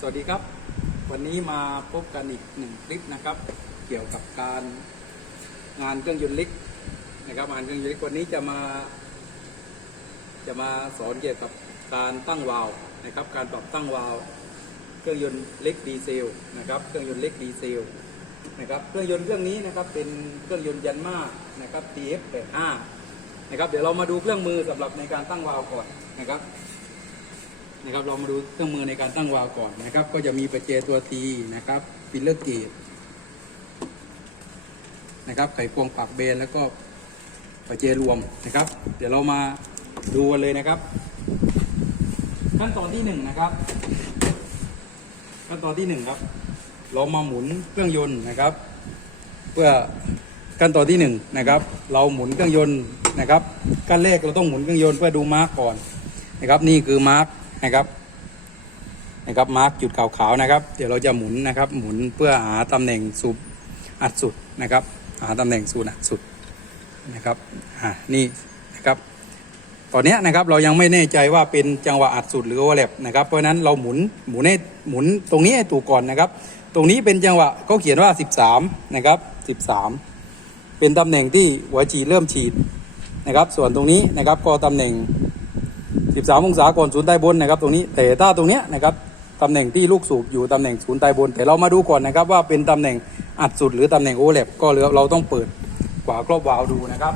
สวัสดีครับ วันนี้มาพบกันอีกหนึ่งคลิปนะครับ เกี่ยวกับการงานเครื่องยนต์เล็กนะครับงานเครื่องยนต์เล็กวันนี้จะมา จะมาสอนเกี่ยวกับการตั้งวาล์วนะครับ การปรับตั้งวาล์วเครื่องยนต์เล็กดีเซลนะครับเครื่องยนต์เล็กดีเซลนะครับเครื่องยนต์เครื่องนี้นะครับเป็นเครื่องยนต์ยันมานะครับ TF85 นะครับเดี๋ยวเรามาดูเครื่องมือสำหรับในการตั้งวาล์วก่อนนะครับ นะครับเรามาดูเครื่องมือในการตั้งวาล์วก่อนนะครับ ก็จะมีประแจตัวทีนะครับฟิลเลอร์เกตนะครับไขควงปากเบนแล้วก็ประแจรวมนะครับ เดี๋ยวเรามาดูกันเลยนะครับ ขั้นตอนที่หนึ่งนะครับ ขั้นตอนที่หนึ่งครับ เรามาหมุนเครื่องยนต์นะครับ เพื่อขั้นตอนที่หนึ่งนะครับ เราหมุนเครื่องยนต์นะครับขั้นแรกเราต้องหมุนเครื่องยนต์เพื่อดูมาร์กก่อนนะครับ นี่คือมาร์ก นะครับนะครับมาร์กจุดขาวๆนะครับ เดี๋ยวเราจะหมุนนะครับ หมุนเพื่อหาตำแหน่งสูบอัดสุดนะครับ หาตำแหน่งสูบอัดสุดนะครับอ่านี่นะครับตอนนี้นะครับเรายังไม่แน่ใจว่าเป็นจังหวะอัดสุดหรือโอเวอร์แลปนะครับเพราะฉะนั้นเราหมุนหมุนให้หมุนตรงนี้ให้ถูกก่อนนะครับ ตรงนี้เป็นจังหวะเขาเขียนว่า 13นะครับ13 เป็นตำแหน่งที่หัวฉีดเริ่มฉีดนะครับ ส่วนตรงนี้นะครับก็ตำแหน่ง 13 องศาก่อนศูนย์ใต้บนนะครับตรงนี้แต่ถ้าตรงเนี้ยนะครับตำแหน่งที่ลูกสูบอยู่ตำแหน่งศูนย์ใต้บน แต่เรามาดูก่อนนะครับว่าเป็นตำแหน่งอัดสุดหรือตำแหน่งโอเวอร์แลปก็เราต้องเปิดขวาครอบวาล์วดูนะครับ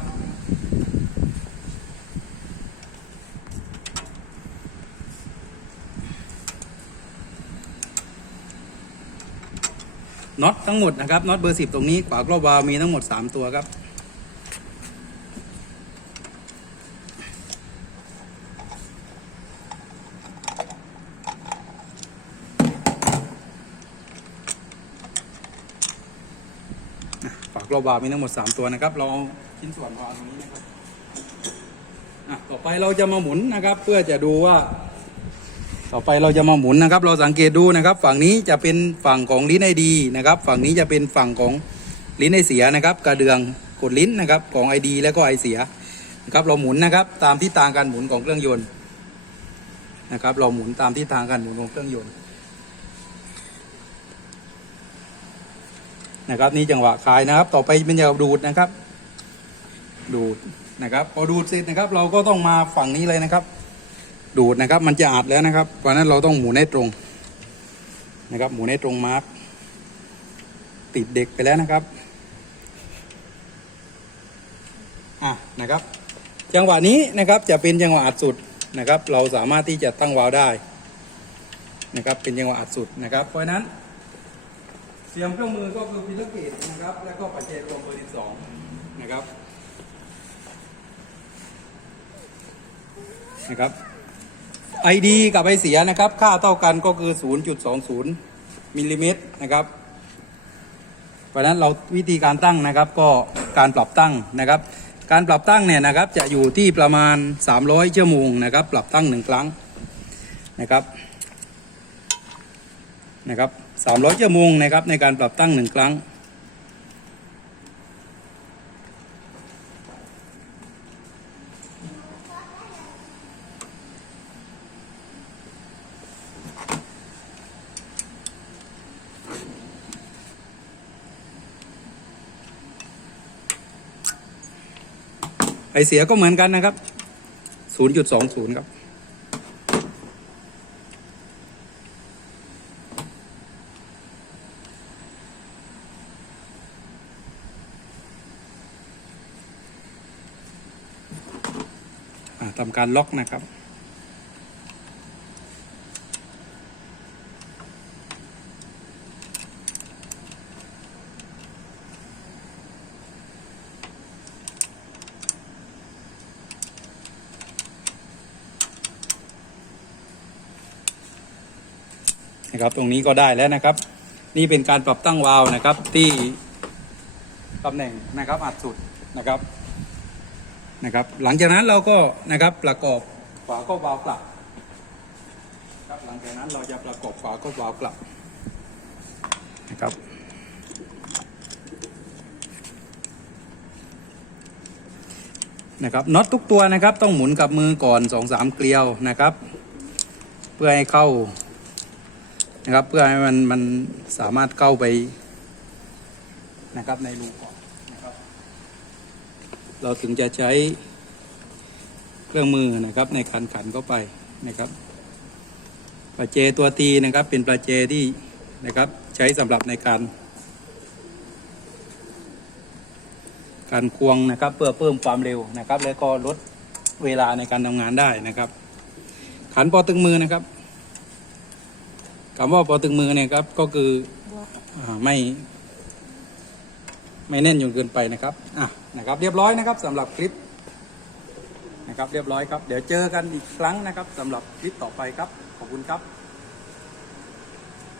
น็อตทั้งหมดนะครับน็อตเบอร์สิบตรงนี้ขวากรอบวาล์วมีทั้งหมด 3 ตัวครับ อะฝากรอบวาวมีทั้งหมด 3 ตัวนะครับ เราชิ้นส่วนวาล์วตรงนี้นะครับอะต่อไปเราจะมาหมุนนะครับ เพื่อจะดูว่า ต่อไปเราจะมาหมุนนะครับ เราสังเกตดูนะครับ ฝั่งนี้จะเป็นฝั่งของลิ้นไอดีนะครับ ฝั่งนี้จะเป็นฝั่งของลิ้นไอเสียนะครับ กระเดืองกดลิ้นนะครับของไอดีแล้วก็ไอเสียนะครับเราหมุนนะครับตามที่ทางการหมุนของเครื่องยนต์นะครับเราหมุนตามที่ทางการหมุนของเครื่องยนต์ นะครับ นี่จังหวะคลายนะครับ ต่อไปเป็นจังหวะดูดนะครับ ดูดนะครับพอดูดเสร็จนะครับ เราก็ต้องมาฝั่งนี้เลยนะครับ ดูดนะครับ มันจะอัดแล้วนะครับเพราะนั้นเราต้องหมุนให้ตรงนะครับ หมุนให้ตรงมาร์กติดเด็กไปแล้วนะครับอะนะครับ จังหวะนี้นะครับจะเป็นจังหวะอัดสุดนะครับ เราสามารถที่จะตั้งวาล์วได้นะครับ เป็นจังหวะอัดสุดนะครับ เพราะฉะนั้น เตรียมเครื่องมือก็คือพิลเกตนะครับ แล้วก็ปัจเจกรวมเบอร์ที่สองนะครับนะครับไอดีกับไอเสียนะครับ ค่าเท่ากันก็คือ 0.20มิลลิเมตรนะครับเพราะฉะนั้นเราวิธีการตั้งนะครับก็การปรับตั้งนะครับ การปรับตั้งเนี่ยนะครับจะอยู่ที่ประมาณ 300 ชั่วโมงนะครับ ปรับตั้งหนึ่งครั้งนะครับนะครับ 300ชั่วโมงนะครับในการปรับตั้งหนึ่งครั้ง ไอเสียก็เหมือนกันนะครับ 0.20 ครับ ทำการล็อกนะครับ นะครับ ตรงนี้ก็ได้แล้วนะครับ นี่เป็นการปรับตั้งวาล์วนะครับที่ตำแหน่งนะครับอัดสุดนะครับ นะครับ หลังจากนั้นเราก็นะครับประกอบฝาก็วาล์วกลับครับหลังจากนั้นเราจะประกอบฝาก็วาล์วกลับนะครับนะครับน็อตทุกตัวนะครับต้องหมุนกับมือก่อนสองสามเกลียวนะครับ เพื่อให้เข้านะครับเพื่อให้มันมันสามารถเข้าไปนะครับในรูก่อน เราถึงจะใช้เครื่องมือนะครับในการขันเข้าไปนะครับปลาเจตัวตีนะครับเป็นปลาเจที่นะครับใช้สำหรับในการ การควงนะครับเพื่อเพิ่มความเร็วนะครับ แล้วก็ลดเวลาในการทำงานได้นะครับ ขันปอตึงมือนะครับคำว่าปอตึงมือเนี่ยครับก็คืออไม่ ไม่แน่นจนเกินไปนะครับอะนะครับ เรียบร้อยนะครับสำหรับคลิปนะครับ เรียบร้อยครับ เดี๋ยวเจอกันอีกครั้งนะครับสำหรับคลิปต่อไปครับ ขอบคุณครับ